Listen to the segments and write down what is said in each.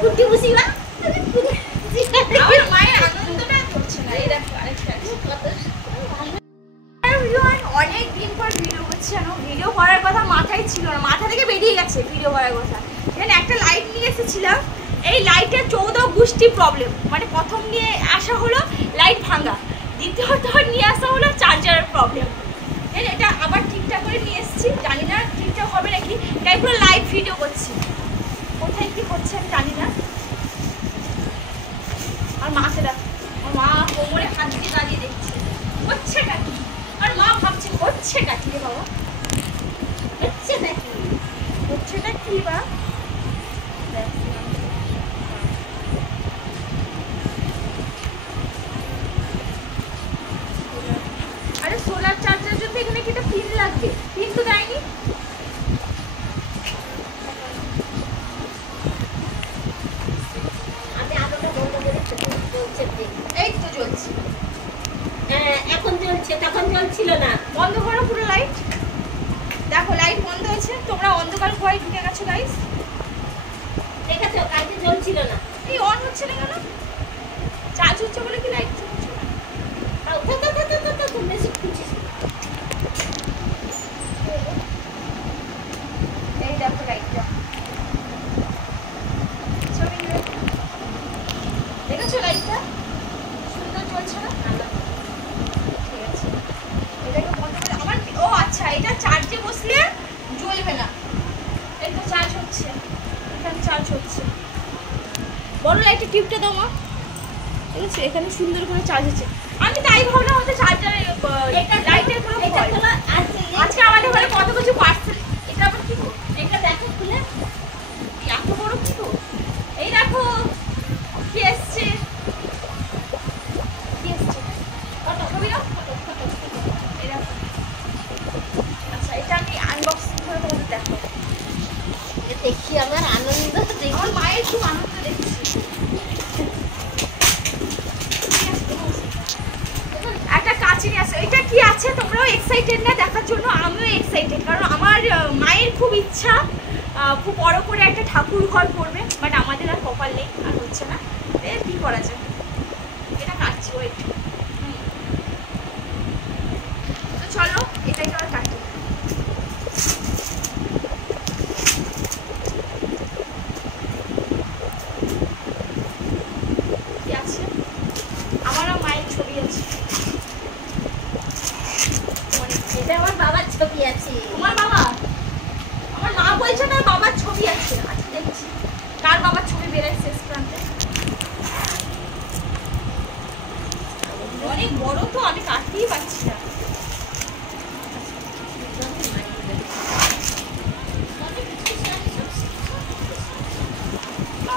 কুটি বুঝিবা আমার মায়ের আনন্দটা করছে না। এই দেখো আরেকটা অনেক দিন পর ভিডিও করছি জানো। ভিডিও করার কথা মাথায় ছিল না, মাথা থেকে বেরিয়ে গেছে ভিডিও করার কথা। এখানে একটা লাইট নিয়ে এসেছিলাম, এই লাইটের 14 গোষ্ঠী প্রবলেম। মানে প্রথম নিয়ে আসা হলো লাইট ভাঙা, দ্বিতীয়ত নিয়ে আসা হলো চার্জারের প্রবলেম। এটা আবার ঠিকঠাক করে নিয়ে এসেছি, জানি না ঠিকঠাক হবে নাকি, তাই পুরো লাইভ ভিডিও করছি। কোথায় কি হচ্ছে আমি জানি না। আর মাকে দেখ, আমার মা কোমরে হাত দিয়ে দাঁড়িয়ে দেখছে হচ্ছেটা কি। আর মা ভাবছে হচ্ছেটা কি রে বাবা, হচ্ছেটা কি, হচ্ছেটা কি বা। আরে সোলার চার্জার জন্য এখানে কি একটা পিন লাগবে, পিন তো দেয়নি। আমি আলোটা বন্ধ করে চলছে, এই তো জ্বলছে। হ্যাঁ এখন জ্বলছে, তখন জ্বলছিল না। বন্ধ করো পুরো লাইট, দেখো লাইট বন্ধ হয়েছে। তোমরা অন্ধকার ঘরে ঢুকে গেছো গাইস, দেখেছো কালকে জ্বলছিল না। এই অন হচ্ছে না কেন? চার্জ হচ্ছে বলে কি লাইট জ্বলছে না? তুমি বেশি খুঁজিস। এই দেখো লাইটটা, ছবি নেবে। দেখেছো লাইটটা সুন্দর জ্বলছে না? ঠিক আছে, এটাকে বন্ধ করে আমার। ও আচ্ছা, এটা চার্জে বসলে জ্বলবে না। এই তো চার্জ হচ্ছে, এখানে চার্জ হচ্ছে। বড় লাইটের টিউবটা দাও মা। ঠিক আছে, এখানে সুন্দর করে চার্জ হচ্ছে। আমি তাই ভাবলাম হয়তো চার্জারের লাইটের কোনো ফল্ট। আজকে আমাদের ঘরে কত কিছু পার্সেল। এটা আবার কি গো? এটা দেখো খুলে, এত বড় কি গো? এই দেখো কি এসছে, কি এসছে। কত ছবি দাও, এই দেখো। আচ্ছা, এটা আমি আনবক্সিং করে তোমাদের দেখো। দেখি আমার আনন্দ দেখি। আমার মায়ের খুব আনন্দ দেখছি। একটা কাছে নিয়ে আসো। এটা কি আছে তোমরাও এক্সাইটেড না দেখার জন্য? আমিও এক্সাইটেড, কারণ আমার মায়ের খুব ইচ্ছা খুব বড় করে একটা ঠাকুর ঘর করবে, বাট আমাদের আর কপাল নেই, আর হচ্ছে না। কি করা যায়, এটা কাটছি ওই। তো চলো এটাকে আবার কাটি। কি আছে? আমারও মায়ের ছবি আছে। এটা আমার বাবার ছবি আছে। তোমার বাবা? আমার মা বলছে না বাবার ছবি আছে। আচ্ছা দেখছি কার বাবার ছবি বেরোয় শেষ প্রান্তে। অনেক বড় তো, আমি কাটতেই পারছি না।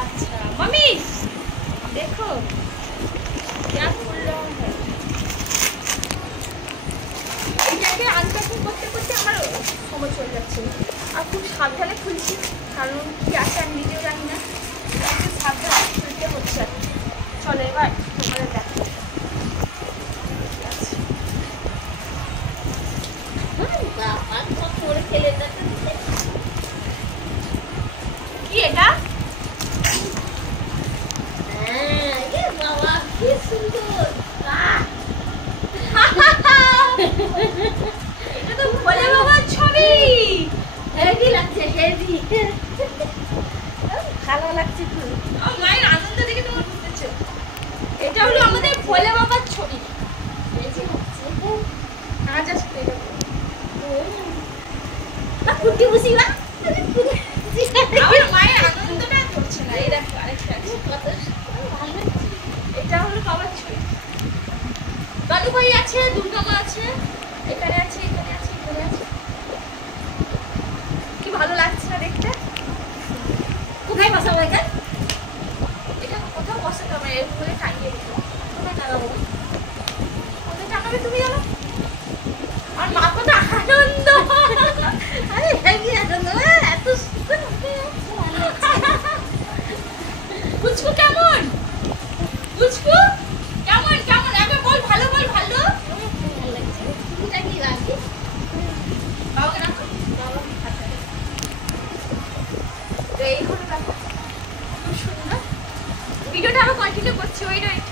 আচ্ছা মামি দেখো क्या बोल रहा हूँ। এটাকে আনপ্যাকিং করতে করতে আমার সময় চলে যাচ্ছে, আর খুব সাবধানে খুলছি, কারণ কি আছে আমি নিজেও জানি না। একটু সাবধানে খুলতে হচ্ছে। চলো এবার তোমাদের দেখো। কি এটা? বাবা কি সুন্দর। এটা তো ভোলে বাবার ছবি। হেভি লাগছে, হেভি ভালো লাগছে খুব। আমার মায়ের আনন্দ দেখে তোমার বুঝতেছো। এটা হলো আমাদের ভোলে বাবার ছবি। আজ আসবে না কুটি বুঝিবা আমার মায়ের আনন্দটা করছে না। এই দেখো আরেকটা আছে। কত ভালো। এটা হলো বাবার ছবি। কালু ভাই আছে, দুর্গা মা আছে, এখানে আছে, এখানে আছে, এখানে আছে। কি ভালো লাগছে না দেখতে? কোথায় বসাবো এটা? এটা কোথাও বসাতে হবে, এর উপরে টাঙিয়ে দিতে। কোথায় টাঙাবো? কোথায় টাঙাবে তুমি জানো? আর মা কত আনন্দ। আরে হেভি আনন্দ, এত সুন্দর। পুচকু কেমন? পুচকু কেমন কেমন? একবার বল, ভালো বল, ভালো। ভালো লাগছে। এটা কি লাগে? বাবাকে রাখো। বাবা তো এই হলো ব্যাপার, খুব সুন্দর। কন্টিনিউ করছি। ওয়েট ওয়েট,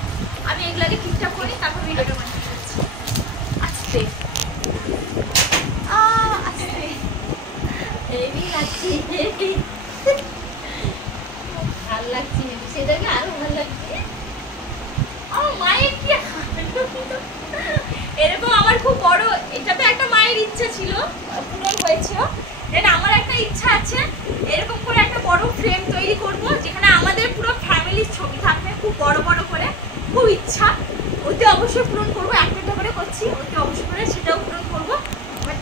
আমি এগুলাকে ঠিকঠাক করি, তারপর ভিডিওটা কন্টিনিউ করছি। আস্তে আস্তে হেভি লাগছে, হেভি ভালো লাগছে, সেটাকে আরো ভালো লাগছে। আমার মায়ের কি এরকম আমার খুব বড়, এটা তো একটা মায়ের ইচ্ছা ছিল, পূরণ হয়েছিল। দেন আমার একটা ইচ্ছা আছে এরকম করে একটা বড় ফ্রেম তৈরি করব, যেখানে আমাদের পুরো ফ্যামিলির ছবি থাকবে খুব বড় বড় করে। খুব ইচ্ছা, ওতে অবশ্যই পূরণ করবো। একটা করে করছি, ওতে অবশ্যই করে সেটাও পূরণ করবো। বাট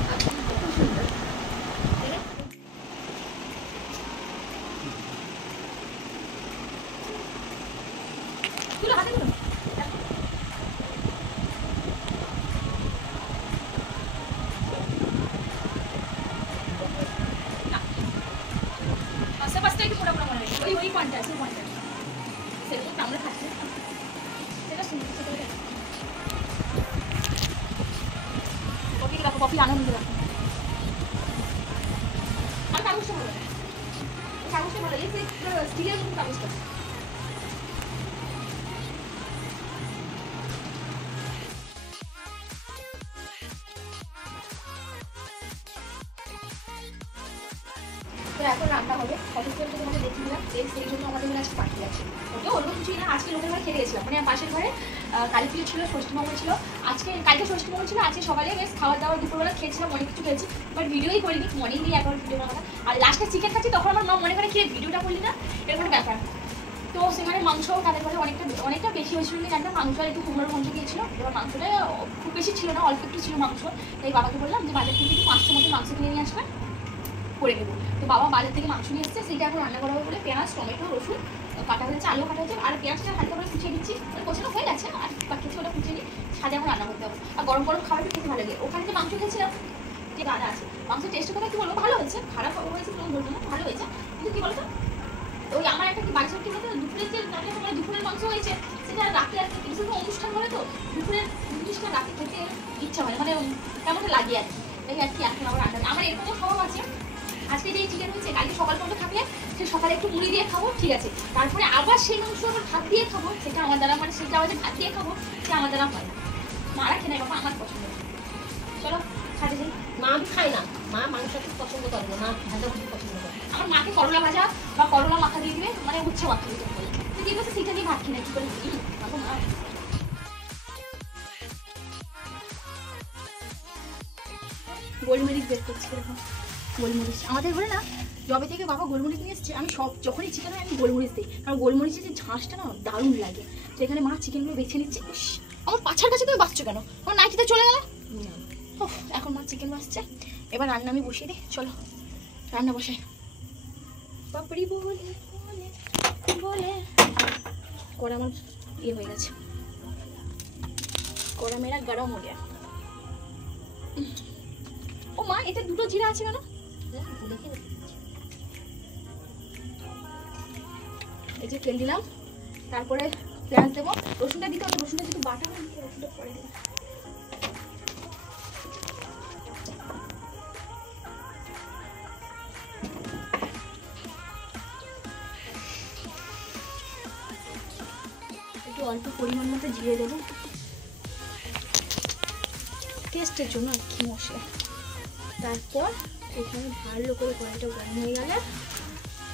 খুব সুন্দর তুলো হাতে তুলো। আশেপাশটা একটু মোটা মোটা মনে হয়, ওই ওই পয়েন্টটা আছে, পয়েন্টটা সেরকম কামড়ে খাচ্ছে, সেটা সুন্দর। সেটা কফি রাখো, কফি আনন্দ রাখো। আর কাগজটা ভালো লাগে, কাগজটা ভালো লাগে, স্টিলের মতো কাগজটা। তো এখন রান্না হবে, কফি ফ্রেমটা তোমাকে দেখে নিলাম, সেই জন্য আমাদের এখানে আজকে পাঠিয়ে আছে। ওটা অন্য কিছুই না, আজকে লোকের ঘরে খেতে গেছিলাম, মানে পাশের ঘরে কালী পুজো ছিল, ষষ্ঠী মঙ্গল ছিল। কালকে ষষ্ঠী মঙ্গল ছিল, আজকে সকালে বেশ খাওয়া দাওয়া দুপুরবেলা খেয়েছিলাম, অনেক কিছু খেয়েছি, বাট ভিডিওই করিনি, মনেই নেই একবার ভিডিও বানাবো। আর লাস্টে চিকেন খাচ্ছি, তখন আমার মা মনে করে কি ভিডিওটা করলি না, এরকম একটা ব্যাপার। তো সেখানে মাংস তাদের ঘরে অনেকটা বেশি হয়েছিল, একটা মাংস আর একটু কুমড়োর মাংস খেয়েছিল। এবার মাংসটা খুব বেশি ছিল না, অল্প একটু ছিল মাংস। তাই বাবাকে বললাম যে বাজার থেকে একটু 500 মতো মাংস কিনে নিয়ে আসবে, করে নেবো। তো বাবা বাজার থেকে মাংস নিয়ে এসছে, সেটা এখন রান্না করা হবে বলে পেঁয়াজ টমেটো রসুন কাটা হয়েছে, আলু কাটা হয়েছে, আর পেঁয়াজটা হালকা করে কুচিয়ে দিচ্ছি, কোচানো হয়ে গেছে, আর বাকি ওটা কুচিয়ে নিই, সাজে এখন রান্না করতে হবে। আর গরম গরম খাবারটা খেতে ভালো লাগে। ওখানে যে মাংস খেয়েছিলাম, যে দাদা আছে, মাংসের টেস্টের কথা কি বলবো, ভালো হয়েছে, খারাপ হয়েছে কোনো বলবো না, ভালো হয়েছে। কিন্তু কি বলতো, ওই আমার একটা কি বাড়ির কি বলতো, দুপুরের যে মানে দুপুরের মাংস হয়েছে, সেটা রাতে আর কিছু অনুষ্ঠান করে, তো দুপুরের জিনিসটা রাতে খেতে ইচ্ছা হয়, মানে কেমন লাগে আর কি। তাই আর কি এখন আমার রান্না, আমার এরকম স্বভাব আছে, আজকে যে চিকেন হয়েছে কালকে সকাল পর্যন্ত থাকলে সে সকালে একটু মুড়ি দিয়ে খাবো, ঠিক আছে, তারপরে আবার সেই মাংস আবার ভাত দিয়ে খাবো, সেটা আমার দ্বারা, মানে সেটা আবার ভাত দিয়ে খাবো, সে আমার দ্বারা হয় না। মারা খেয়ে নেয় বাবা, আমার পছন্দ। চলো খাতে যাই। মা খায় না, মা মাংস খুব পছন্দ করে না, মা ভাজা খুব পছন্দ করে। আমার মাকে করলা ভাজা বা করলা মাখা দিয়ে দিবে, মানে উচ্ছে মাখা দিতে বলে, তো ঠিক আছে, সেটা দিয়ে ভাত খেয়ে কি করে মা। গোলমরিচ বের করছি এরকম, গোলমরিচ আমাদের ঘরে না যবে থেকে বাবা গোলমরিচ নিয়ে এসছে, আমি সব যখনই চিকেন হয় আমি গোলমরিচ দিই, কারণ গোলমরিচের যে ঝাঁসটা না দারুণ লাগে। তো এখানে মা চিকেনগুলো বেছে নিচ্ছে। আমার পাছার কাছে তুমি বাঁচছো কেন, আমার নাইটিতে চলে গেলে। এখন মা চিকেন বাঁচছে, এবার রান্না আমি বসিয়ে দিই, চলো রান্না বসাই। পাপড়ি বলে বলে কড়া আমার ইয়ে হয়ে গেছে, কড়া মেরা গরম হয়ে গেছে। ও মা, এতে দুটো জিরা আছে কেন? এই যে তেল দিলাম, তারপরে পেঁয়াজ দেবো, রসুনটা দিতে হবে, রসুনটা যদি বাটা না দিতে, রসুনটা পরে দেবো। একটু অল্প পরিমাণ মতো জিরে দেবো টেস্টের জন্য আর কি, মশলা। তারপর এখানে ভালো করে কড়াইটা গরম হয়ে গেলে,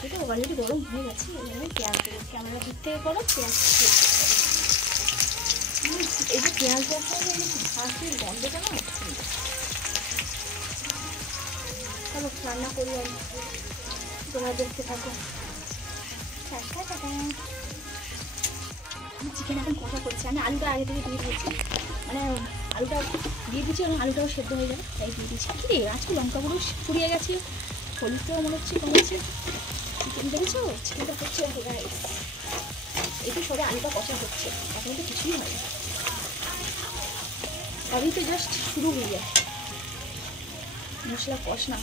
এটা অলরেডি গরম হয়ে গেছে, এখানে পেঁয়াজ দেবো, ক্যামেরা দিক থেকে করো, পেঁয়াজ এই যে পেঁয়াজ ভাতের গন্ধটা না, চলো রান্না করি আর তোমরা দেখতে থাকো। আমি চিকেন এখন কষা করছি, আমি আলুটা আগে থেকে দিয়ে দিয়েছি, মানে আলুটা দিয়ে দিচ্ছি এবং আলুটাও সেদ্ধ হয়ে যাবে, তাই দিয়ে দিচ্ছি। কি রে আজকে লঙ্কা গুঁড়ো ফুরিয়ে গেছে, হলুদটাও মনে হচ্ছে কমেছে। চিকেন দেখেছো, চিকেনটা করছে একটু সবে আলুটা কষা হচ্ছে, এখন তো কিছুই হয় না, अभी तो जस्ट शुरू हुई है मसला कषना।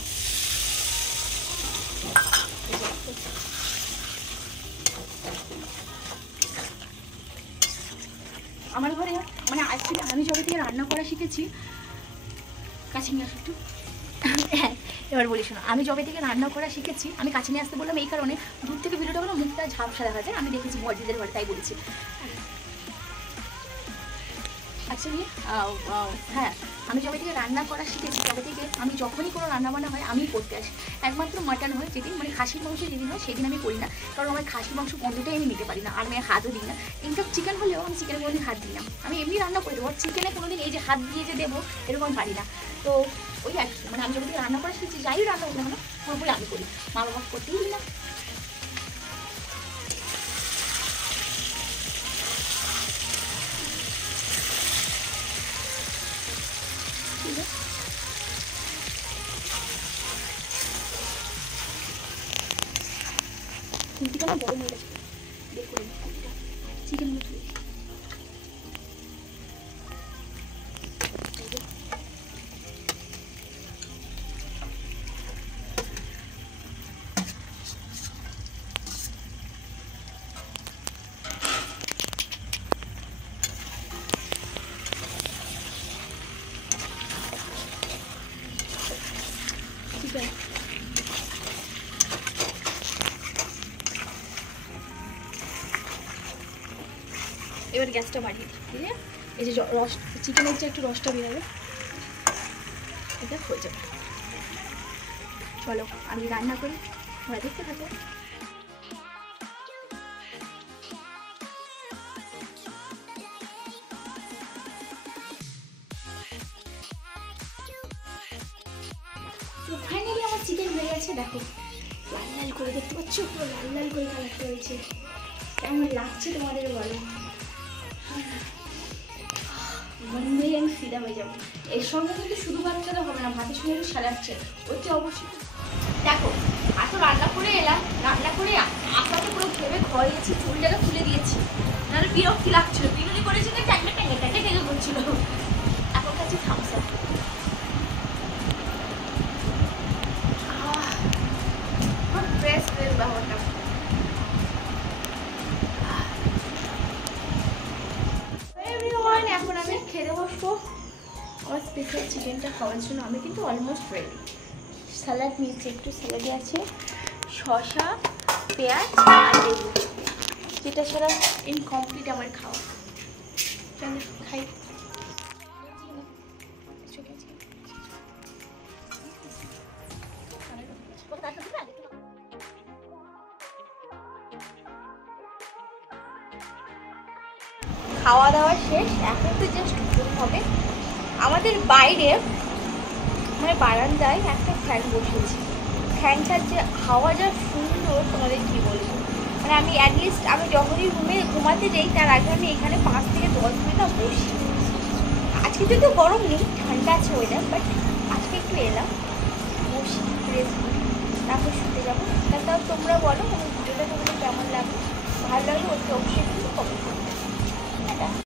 আমার ঘরে মানে আজকে আমি যবে থেকে রান্না করা শিখেছি, কাছে নিয়ে আসো একটু, এবার বলি শোনো, আমি যবে থেকে রান্না করা শিখেছি, আমি কাছে নিয়ে আসতে বললাম এই কারণে, দূর থেকে ভিডিওটা হলো মুখটা ঝাপসা দেখা যায়, আমি দেখেছি বড়দিদের ঘরে, তাই বলেছি। অ্যাকচুয়ালি হ্যাঁ, আমি যবে থেকে রান্না করা শিখেছি তবে থেকে আমি যখনই কোনো রান্নাবান্না হয় আমি করতে আসি। একমাত্র মাটন হয় যেদিন, মানে খাসির মাংস যেদিন হয় সেদিন আমি করি না, কারণ আমার খাসির মাংস গন্ধটাই আমি নিতে পারি না, আর আমি হাতও দিই না। ইনফ্যাক্ট চিকেন হলেও আমি চিকেনে কোনোদিন হাত দিই না, আমি এমনি রান্না করে দেবো, চিকেনে কোনোদিন এই যে হাত দিয়ে যে দেবো এরকম আমি পারি না। তো ওই আর কি, মানে আমি যবে থেকে রান্না করা শিখেছি, যাই রান্না হোক না কেন পুরোপুরি আমি করি, মা বাবা করতেই দিই না। ঠিক আছে, চিকেন বড় হয়ে গেছে, দেখুন চিকেন মতো চিকেন। এবার গ্যাসটা বাড়িয়ে দিই, ঠিক আছে? এই যে রস, চিকেনের যে একটু রসটা বেরোবে, এটা হয়ে যাবে। চলো আমি রান্না করি, তোমরা দেখতে থাকো। তো ফাইনালি আমার চিকেন হয়ে গেছে, দেখো লাল লাল করে, দেখতে পাচ্ছ পুরো লাল লাল করে কালারটা হয়েছে। কেমন লাগছে তোমাদের বলো? বন্ধুই আমি ফিদা হয়ে যাবো। এর সঙ্গে কিন্তু শুধু ভাত খেলে হবে না, ভাতের সঙ্গে একটু স্যালাড চাই, ওইটা অবশ্যই। দেখো এত রান্না করে এলাম, রান্না করে আপনাকে পুরো ভেবে ঘরে গেছি, চুলটাকে খুলে দিয়েছি, নাহলে বিরক্তি লাগছিল, বিরক্তি করেছি না, ট্যাঙ্গে ট্যাঙ্গে ট্যাঙ্গে ট্যাঙ্গে করছিল। এখন কাছে থামসা ফ্রেশ ফ্রেশ ব্যাপারটা। এখন আমি খেতে বসবো, আমার স্পেশাল চিকেনটা খাওয়ার জন্য। আমি কিন্তু অলমোস্ট রেডি। স্যালাড নিয়েছি, একটু স্যালাডে আছে শসা, পেঁয়াজ আর লেবু, যেটা ছাড়া ইনকমপ্লিট আমার খাওয়া। চলো খাই। খাওয়া দাওয়া শেষ, এখন তো জাস্ট ঘুম হবে। আমাদের বাইরে মানে বারান্দায় একটা ফ্যান বসিয়েছি, ফ্যানটার যে হাওয়া যা সুন্দর তোমাদের কী বলবো। মানে আমি অ্যাটলিস্ট আমি যখনই রুমে ঘুমাতে যাই তার আগে আমি এখানে 5 থেকে 10 মিনিট বসি। আজকে যদিও গরম নেই, ঠান্ডা আছে ওয়েদার, বাট আজকে একটু এলাম, বসি, রেস্ট করি, তারপর শুতে যাবো। তাও তোমরা বলো আমার ভিডিওটা তোমাদের কেমন লাগবে, ভালো লাগলে অবশ্যই কিন্তু কমেন্ট করবে।